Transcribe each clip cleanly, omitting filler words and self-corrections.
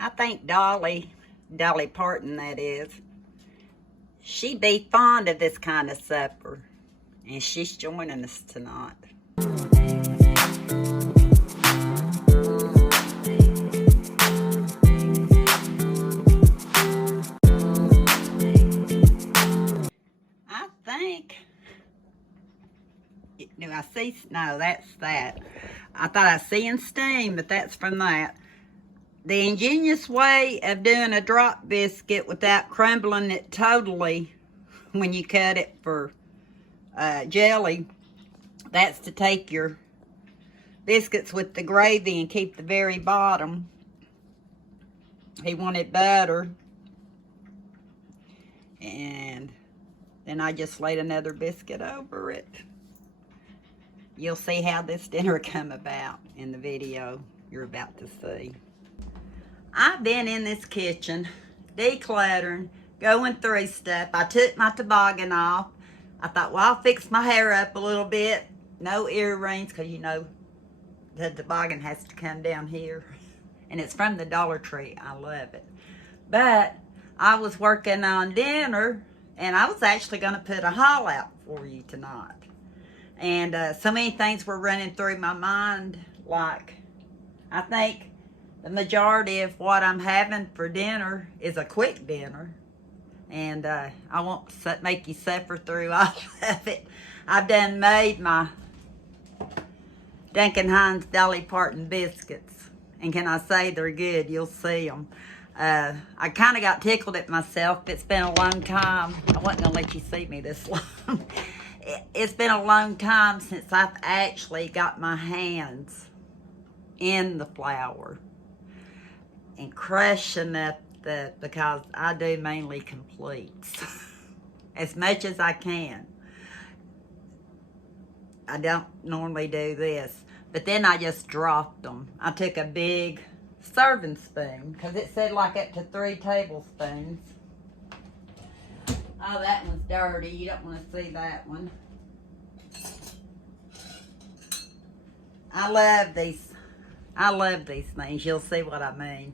I think Dolly Parton that is, she'd be fond of this kind of supper. And she's joining us tonight. I think, do I see, no, that's that. I thought I seen steam, but that's from that. The ingenious way of doing a drop biscuit without crumbling it totally when you cut it for jelly, that's to take your biscuits with the gravy and keep the very bottom. He wanted butter, and then I just laid another biscuit over it. You'll see how this dinner come about in the video you're about to see. I've been in this kitchen decluttering, going through stuff. I took my toboggan off. I thought, well, I'll fix my hair up a little bit. No earrings, because you know the toboggan has to come down here. And it's from the Dollar Tree. I love it. But I was working on dinner, and I was actually going to put a haul out for you tonight. And so many things were running through my mind. Like, I think the majority of what I'm having for dinner is a quick dinner. And I won't make you suffer through all of it. I've done made my Duncan Hines Dolly Parton biscuits. And can I say they're good? You'll see them. I kind of got tickled at myself. It's been a long time. I wasn't going to let you see me this long. It's been a long time since I've actually got my hands in the flour and crushing up because I do mainly completes as much as I can. I don't normally do this, but then I just dropped them. I took a big serving spoon because it said like up to 3 tablespoons. Oh, that one's dirty. You don't want to see that one. I love these things. You'll see what I mean.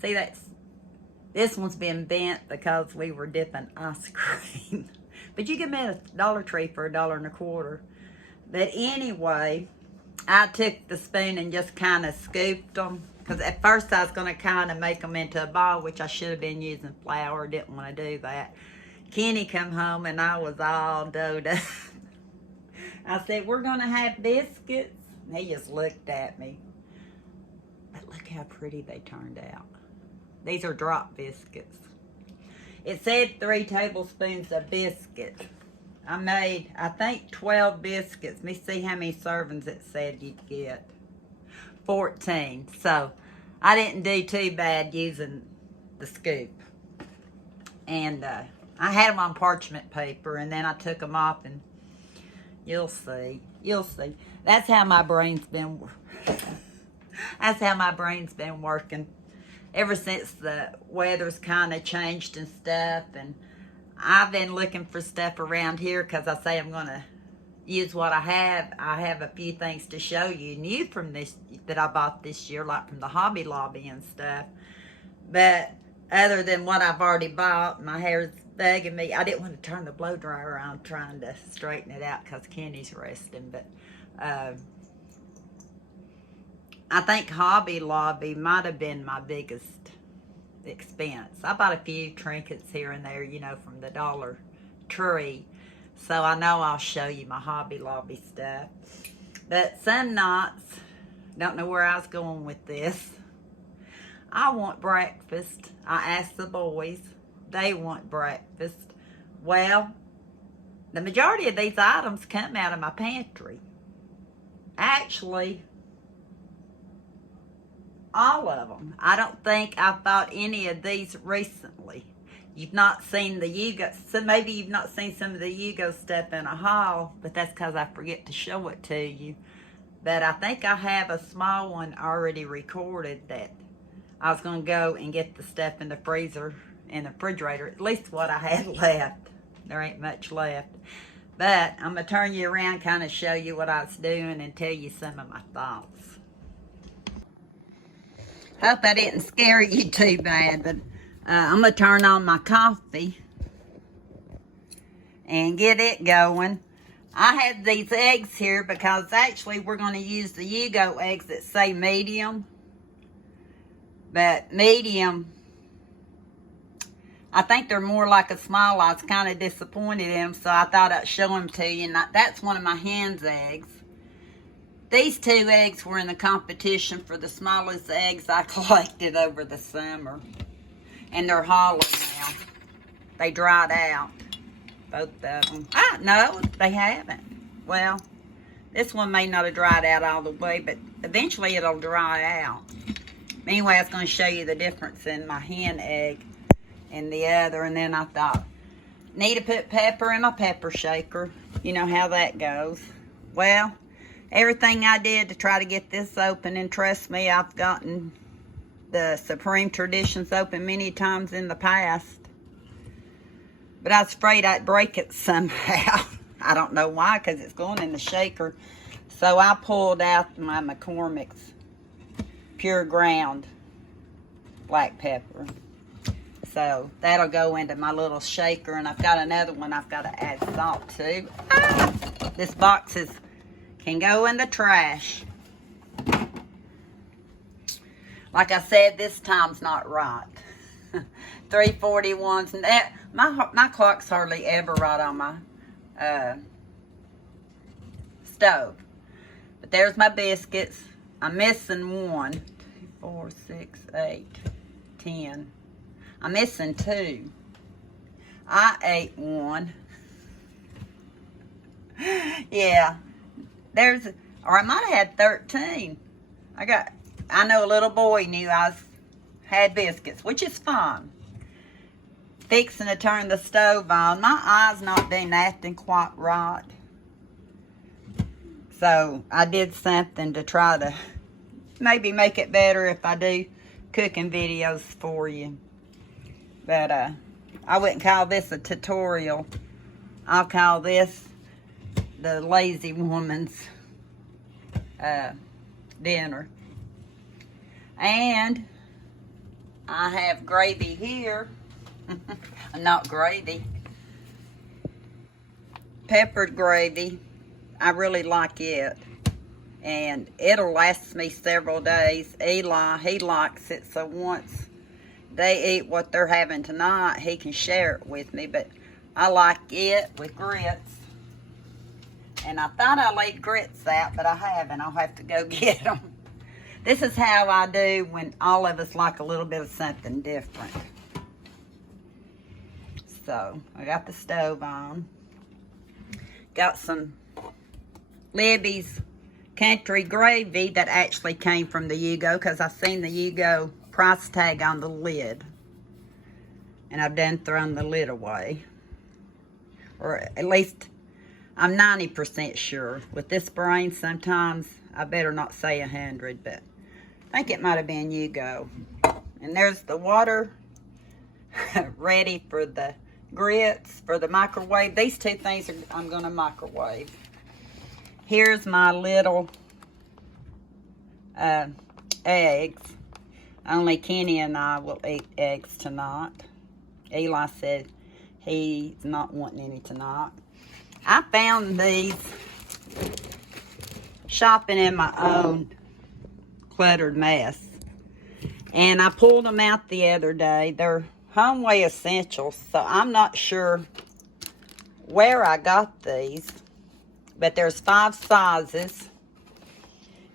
See, this one's been bent because we were dipping ice cream. But you can get a Dollar Tree for $1.25. But anyway, I took the spoon and just kind of scooped them. Because at first I was going to kind of make them into a ball, which I should have been using flour. Didn't want to do that. Kenny come home and I was all doughed up. I said, we're going to have biscuits. And he just looked at me. But look how pretty they turned out. These are drop biscuits. It said 3 tablespoons of biscuit. I made, I think, 12 biscuits. Let me see how many servings it said you'd get. 14. So I didn't do too bad using the scoop. And I had them on parchment paper, and then I took them off, and you'll see. You'll see. That's how my brain's been. That's how my brain's been working ever since the weather's kind of changed and stuff. And I've been looking for stuff around here because I say I'm going to use what I have. I have a few things to show you new from this that I bought this year, like from the Hobby Lobby and stuff. But other than what I've already bought, my hair's bugging me. I didn't want to turn the blow dryer on trying to straighten it out because Kenny's resting. But I think Hobby Lobby might have been my biggest expense. I bought a few trinkets here and there, you know, from the Dollar Tree. So I know I'll show you my Hobby Lobby stuff. But some nights, don't know where I was going with this. I want breakfast. I asked the boys. They want breakfast. Well, the majority of these items come out of my pantry. Actually, all of them. I don't think I've bought any of these recently. You've not seen the Yugo, so maybe you've not seen some of the Yugo stuff in a haul, but that's because I forget to show it to you. But I think I have a small one already recorded that I was going to go and get the stuff in the freezer, in the refrigerator, at least what I had left. There ain't much left. But I'm going to turn you around, kind of show you what I was doing and tell you some of my thoughts. Hope I didn't scare you too bad, but I'm going to turn on my coffee and get it going. I have these eggs here because actually we're going to use the Yugo eggs that say medium. But medium, I think they're more like a small. I was kind of disappointed in them, so I thought I'd show them to you. And that's one of my hen's eggs. These 2 eggs were in the competition for the smallest eggs I collected over the summer. And they're hollow now. They dried out, both of them. Ah, no, they haven't. Well, this one may not have dried out all the way, but eventually it'll dry out. Anyway, I was going to show you the difference in my hen egg and the other. And then I thought, need to put pepper in my pepper shaker. You know how that goes. Well, everything I did to try to get this open, and trust me, I've gotten the Supreme Traditions open many times in the past. But I was afraid I'd break it somehow. I don't know why, because it's going in the shaker. So I pulled out my McCormick's pure ground black pepper. So that'll go into my little shaker. And I've got another one I've got to add salt to. Ah! This box can go in the trash. Like I said, this time's not right. 3:41s. And my clock's hardly ever right on my stove. But there's my biscuits. I'm missing 1, 2, 4, 6, 8, 10. I'm missing 2. I ate 1. Yeah. Or I might have had 13. I know a little boy knew I had biscuits, which is fine. Fixing to turn the stove on. My eye's not been acting quite right. So I did something to try to maybe make it better if I do cooking videos for you. But I wouldn't call this a tutorial. I'll call this the lazy woman's dinner. And I have gravy here. Not gravy. Peppered gravy. I really like it. And it'll last me several days. Eli, he likes it. So once they eat what they're having tonight, he can share it with me. But I like it with grits. And I thought I laid grits out, but I haven't. I'll have to go get them. This is how I do when all of us like a little bit of something different. So, I got the stove on. Got some Libby's country gravy that actually came from the Yugo, because I've seen the Yugo price tag on the lid. And I've done thrown the lid away. Or at least I'm 90% sure. With this brain, sometimes I better not say 100, but I think it might have been Yugo. And there's the water ready for the grits, for the microwave. These 2 things I'm going to microwave. Here's my little eggs. Only Kenny and I will eat eggs tonight. Eli said he's not wanting any tonight. I found these shopping in my own cluttered mess. And I pulled them out the other day. They're Homeway Essentials, so I'm not sure where I got these. But there's 5 sizes.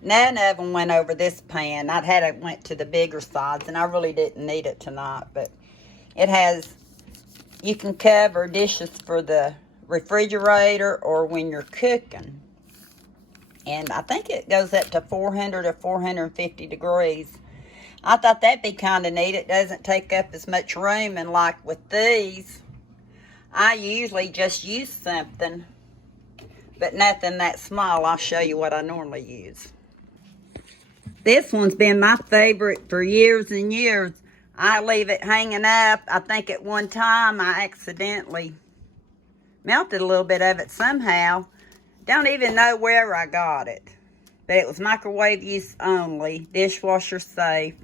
None of them went over this pan. I'd had it went to the bigger size, and I really didn't need it tonight. But it has, you can cover dishes for the refrigerator or when you're cooking. And I think it goes up to 400 or 450 degrees. I thought that'd be kind of neat. It doesn't take up as much room. And like with these, I usually just use something, but nothing that small. I'll show you what I normally use. This one's been my favorite for years and years. I leave it hanging up. I think at one time I accidentally melted a little bit of it somehow. Don't even know where I got it. But it was microwave use only, dishwasher safe.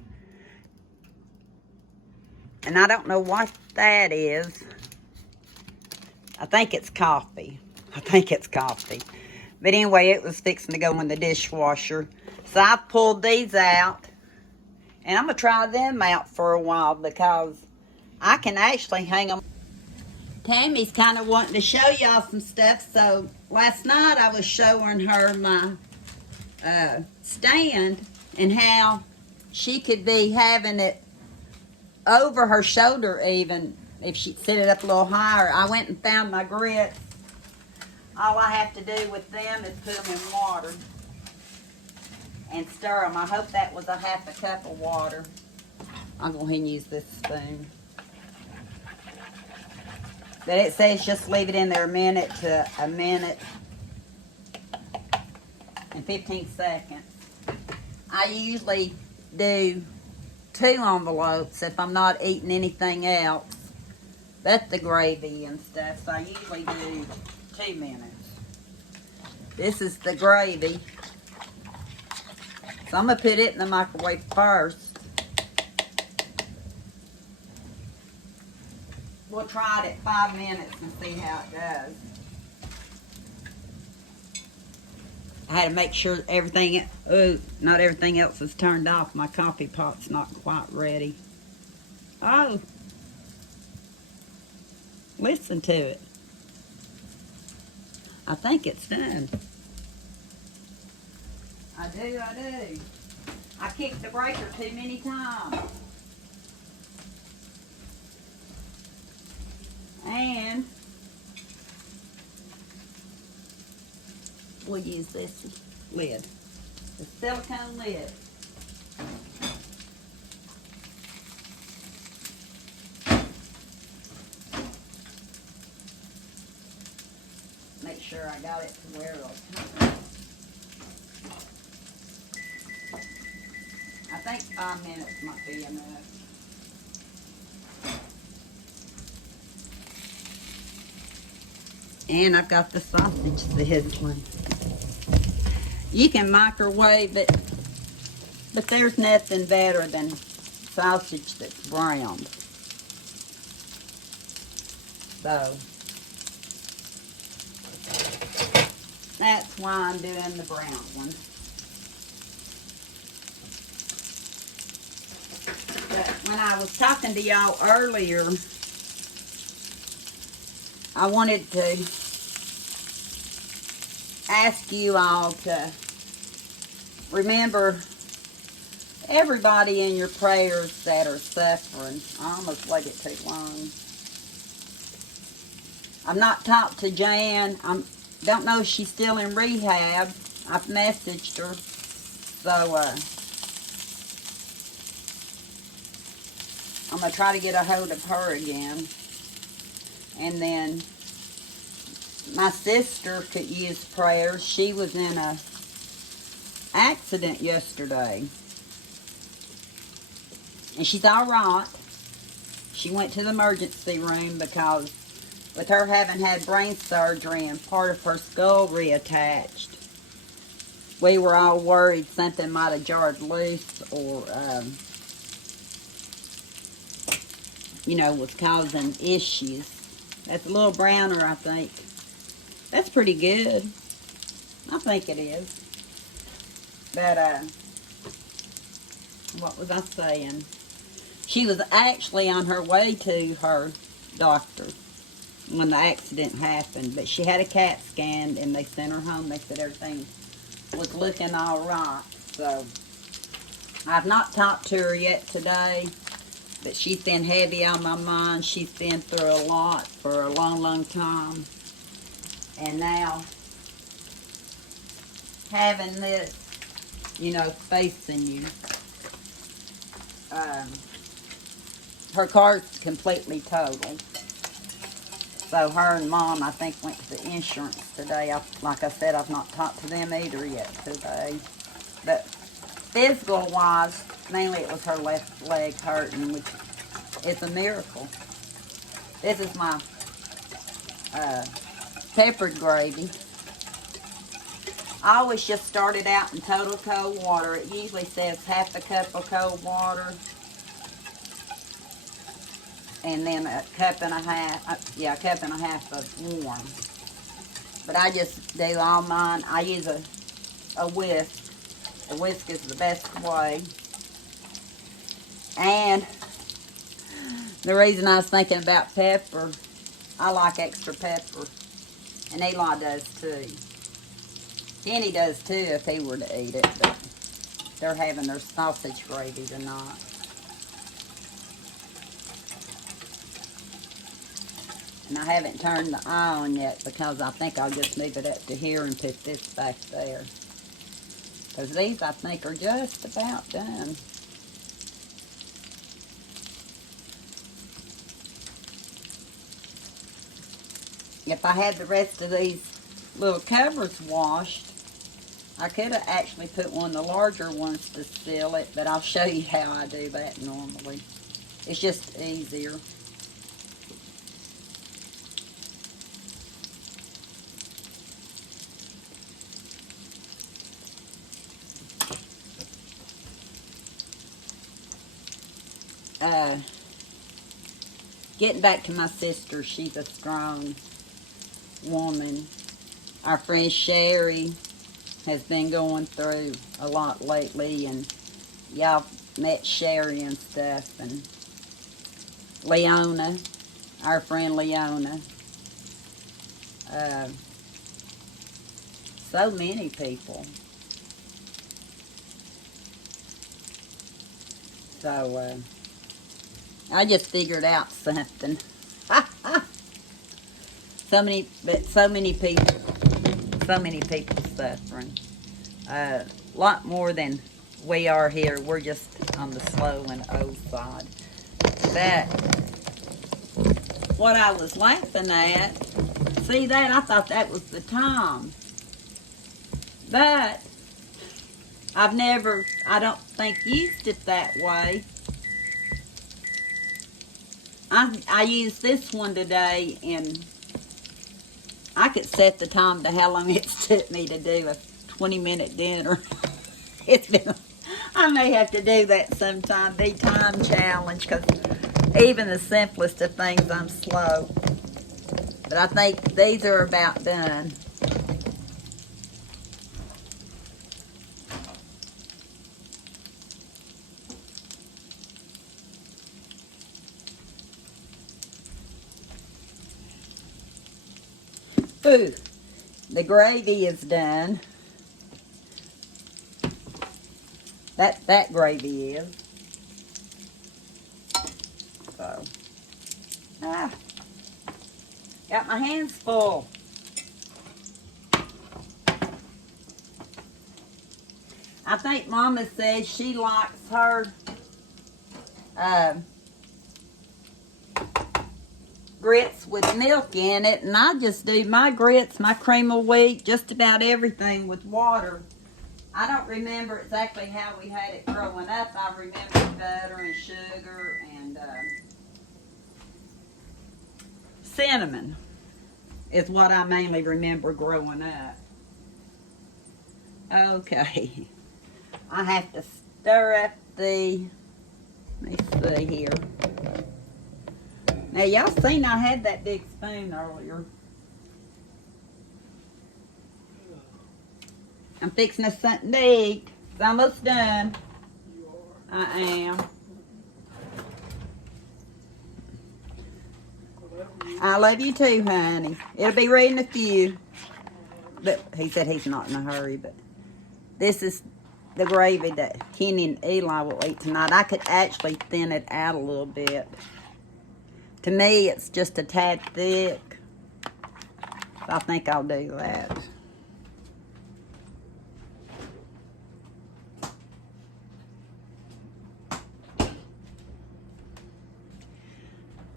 And I don't know what that is. I think it's coffee. I think it's coffee. But anyway, it was fixing to go in the dishwasher. So I pulled these out. And I'm going to try them out for a while because I can actually hang them. Tammy's kind of wanting to show y'all some stuff. So last night I was showing her my stand and how she could be having it over her shoulder even if she'd set it up a little higher. I went and found my grits. All I have to do with them is put them in water and stir them. I hope that was a half a cup of water. I'll go ahead and use this spoon. But it says just leave it in there a minute to a minute and 15 seconds. I usually do 2 envelopes if I'm not eating anything else but the gravy and stuff. So I usually do 2 minutes. This is the gravy. So I'm going to put it in the microwave first. We'll try it at 5 minutes and see how it goes. I had to make sure everything, not everything else is turned off. My coffee pot's not quite ready. Oh, listen to it. I think it's done. I do. I kicked the breaker too many times. And we'll use this lid, the silicone lid. Make sure I got it to where it'll turn. I think 5 minutes might be enough. And I've got the sausage sizzling. You can microwave it, but there's nothing better than sausage that's browned. So, that's why I'm doing the brown one. But when I was talking to y'all earlier, I wanted to ask you all to remember everybody in your prayers that are suffering. I almost waited too long. I've not talked to Jan. I don't know if she's still in rehab. I've messaged her. So, I'm going to try to get a hold of her again. And then my sister could use prayers. She was in a accident yesterday. And she's all right. She went to the emergency room because with her having had brain surgery and part of her skull reattached, we were all worried something might have jarred loose or, was causing issues. That's a little browner, I think. That's pretty good. I think it is. But, what was I saying? She was actually on her way to her doctor when the accident happened. But she had a CAT scan and they sent her home. They said everything was looking all right. So, I've not talked to her yet today. But she's been heavy on my mind. She's been through a lot for a long, long time. And now, having this, facing you. Her car's completely totaled. So her and Mom, I think, went to the insurance today. Like I said, I've not talked to them either yet today. But physical-wise, mainly it was her left leg hurting, which is a miracle. This is my peppered gravy. I always just started out in total cold water. It usually says half a cup of cold water. and then a cup and a half, a cup and a half of warm. But I just do all mine. I use a whisk. A whisk is the best way. And the reason I was thinking about pepper, I like extra pepper. And Eli does too. Kenny does too if he were to eat it. But they're having their sausage gravy tonight. And I haven't turned the eye on yet because I think I'll just move it up to here and put this back there. Because these, I think, are just about done. If I had the rest of these little covers washed, I could have actually put one of the larger ones to seal it, but I'll show you how I do that normally. It's just easier. Getting back to my sister, she's a strong woman. Our friend Sherry has been going through a lot lately, and y'all met Sherry and stuff, and Leona, our friend Leona. So many people. So, I just figured out something. so many people suffering. A lot more than we are here. We're just on the slow and old side. But what I was laughing at, see that? I thought that was the time. But I've never, I don't think, used it that way. I used this one today, and I could set the time to how long it's took me to do a 20-minute dinner. It's been, I may have to do that sometime, be time challenge, because even the simplest of things, I'm slow. But I think these are about done. Ooh, the gravy is done. That gravy is. So, got my hands full. I think Mama says she likes her grits with milk in it, and I just do my grits, my cream of wheat, just about everything with water. I don't remember exactly how we had it growing up. I remember butter and sugar and cinnamon is what I mainly remember growing up. Okay, I have to stir up the, let me see here. Now, y'all seen I had that big spoon earlier. I'm fixing us something to eat. It's almost done. You are. I am. I love you too, honey. It'll be ready in a few. But he said he's not in a hurry, but this is the gravy that Kenny and Eli will eat tonight. I could actually thin it out a little bit. To me, it's just a tad thick. So I think I'll do that.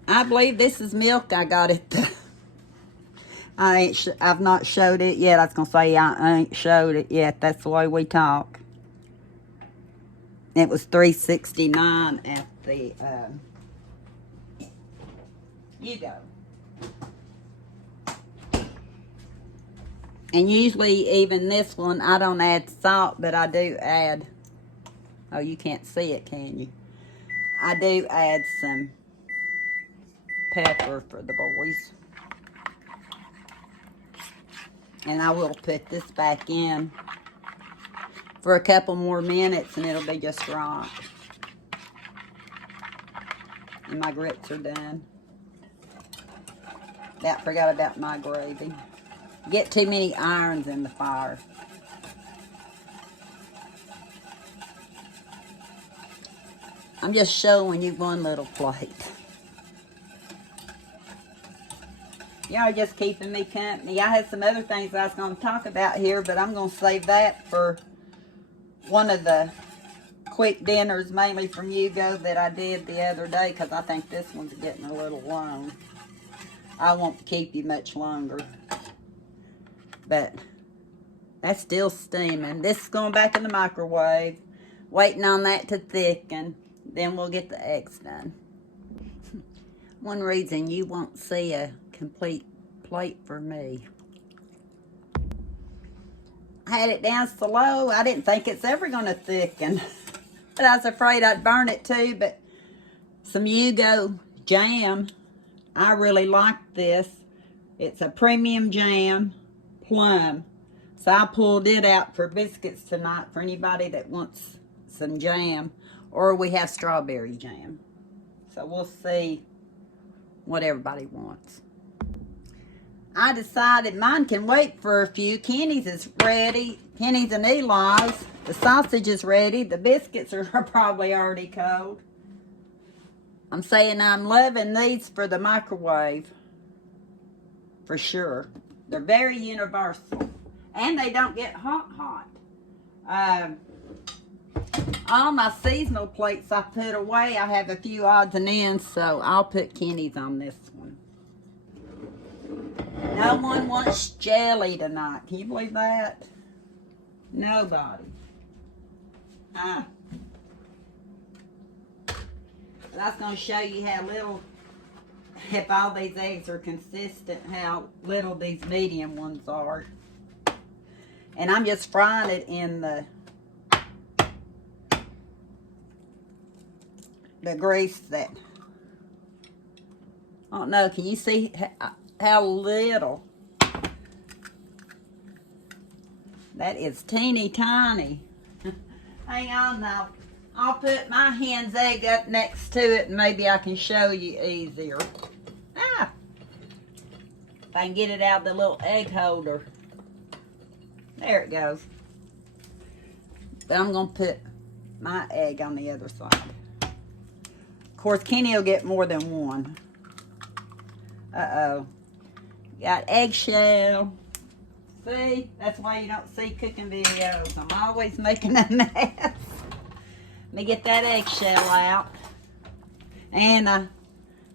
I believe this is milk I got at the... I've not showed it yet. I was going to say I ain't showed it yet. That's the way we talk. It was $3.69 at the... You go. And usually even this one, I don't add salt, but I do add... Oh, you can't see it, can you? I do add some pepper for the boys. And I will put this back in for a couple more minutes and it'll be just right. And my grits are done. Forgot about my gravy. Get too many irons in the fire. I'm just showing you one little plate. Y'all just keeping me company. I had some other things I was going to talk about here, but I'm going to save that for one of the quick dinners, mainly from Hugo, that I did the other day, because I think this one's getting a little long. I won't keep you much longer. But that's still steaming. This is going back in the microwave, waiting on that to thicken. Then we'll get the eggs done. One reason you won't see a complete plate for me. I had it down so low, I didn't think it's ever going to thicken. But I was afraid I'd burn it too. But some Hugo jam. I really like this. It's a premium jam, plum. So I pulled it out for biscuits tonight for anybody that wants some jam. Or we have strawberry jam. So we'll see what everybody wants. I decided mine can wait for a few. Kenny's is ready. Kenny's and Eli's. The sausage is ready. The biscuits are probably already cold. I'm saying I'm loving these for the microwave. For sure. They're very universal. And they don't get hot. All my seasonal plates I put away. I have a few odds and ends, so I'll put Kenny's on this one. No one wants jelly tonight. Can you believe that? Nobody. I was going to show you how little, if all these eggs are consistent, how little these medium ones are. And I'm just frying it in the grease that, I don't know, can you see how little? That is teeny tiny. Hang on now. I'll put my hen's egg up next to it and maybe I can show you easier. If I can get it out of the little egg holder. There it goes. But I'm going to put my egg on the other side. Of course, Kenny will get more than one. Uh-oh. Got eggshell. See? That's why you don't see cooking videos. I'm always making a mess. Let me get that eggshell out. And, let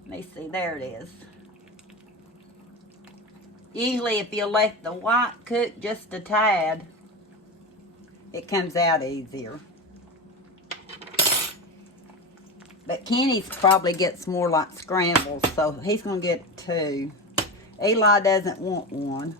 me see. There it is. Usually, if you let the white cook just a tad, it comes out easier. But Kenny's probably gets more like scrambles, so he's going to get 2. Eli doesn't want one.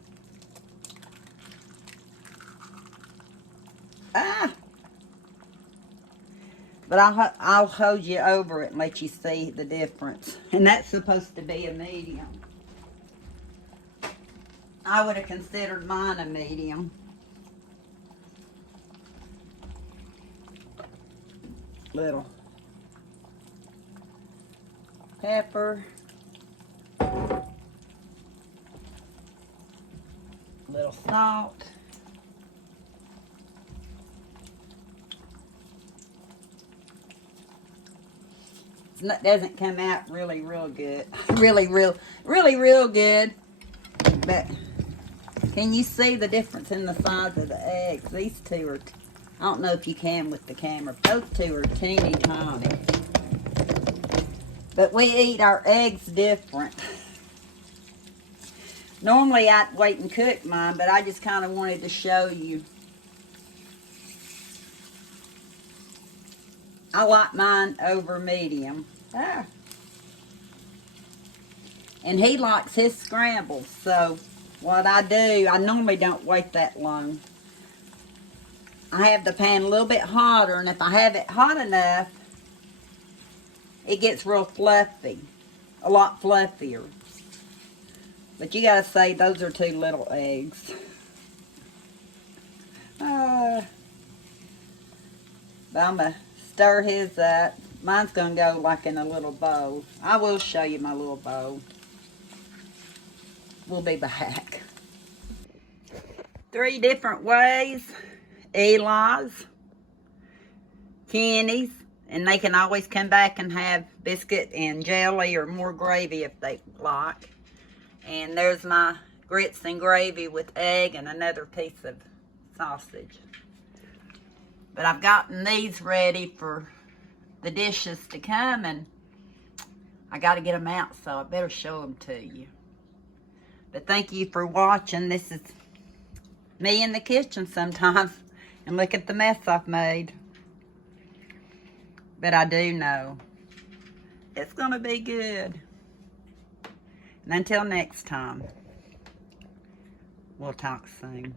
But I'll hold you over it and let you see the difference. And that's supposed to be a medium. I would have considered mine a medium. Little pepper. Little salt. It doesn't come out really real good. really real good. But can you see the difference in the size of the eggs? These two are, I don't know if you can with the camera. Those two are teeny tiny. But we eat our eggs different. Normally I'd wait and cook mine, but I just kind of wanted to show you. I like mine over medium. And he likes his scrambles, so what I do, I normally don't wait that long. I have the pan a little bit hotter, and if I have it hot enough, it gets real fluffy. a lot fluffier. But you gotta say those are 2 little eggs. But I'm gonna stir his up. Mine's gonna go like in a little bowl. I will show you my little bowl. We'll be back. 3 different ways. Eli's, Kenny's, and they can always come back and have biscuit and jelly or more gravy if they like. And there's my grits and gravy with egg and another piece of sausage. But I've gotten these ready for the dishes to come, and I got to get them out, so I better show them to you. But thank you for watching. This is me in the kitchen sometimes, and look at the mess I've made. But I do know it's going to be good. And until next time, we'll talk soon.